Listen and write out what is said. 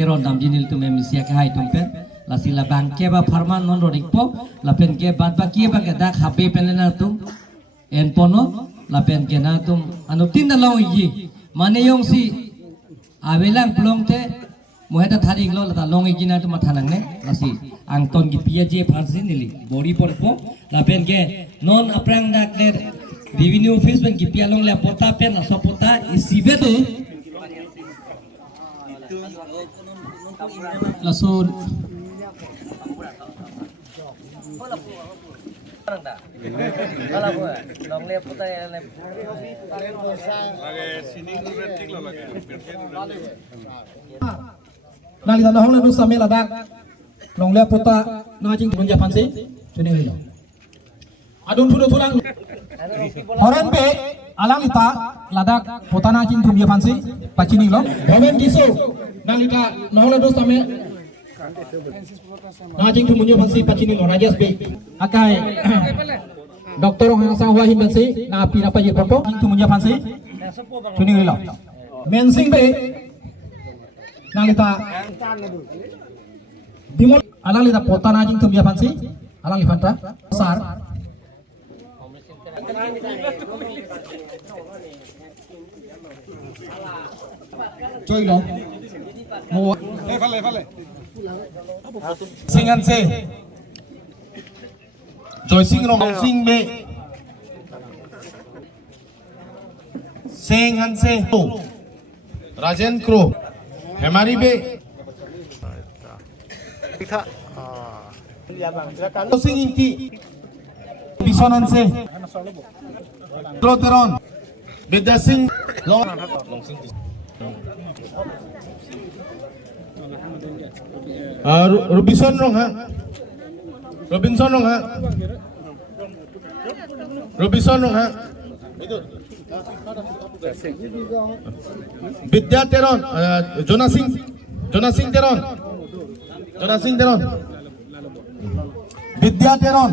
keron dam jinil tu memisia ke hai tumpen la sila bang ke ba farman non rodik po la pen ke bat ba ke ba ke dak hape penena tu en pono la pen ke na tum anu tin da long yi mane yong si abelang plong te moheta tharing lo la long yi na tu ma thanang ne la si ang ton gi pia je pharsi nili bori por po la pen ke non aprang dak le revenue office ben gi pia long le pota pen la so pota isibe tu lasun nalita nahong na doon sa meladak long le puta na jing bunja pansi sini nilo adun pudo tulang horan pe alang ita ladak puta na jing bunja pansi pacini lo homen diso nalita nahong na doon sa me na jing bunja pansi pacini lo rajas pe akai doktor yang sang wahin pansi na api na pa yipopo jing bunja pansi sini nilo mensing pe nalita dimol alang lita pota na jing tumya pansi alang lifanta sar coy lo mo vale singan se joy sing rong sing be singan se rajen kro hemari be sing inti bisonan se troteron beda sing long sing Robinson rong ha itu Vidya Teron Jonasing Teron Vidya Teron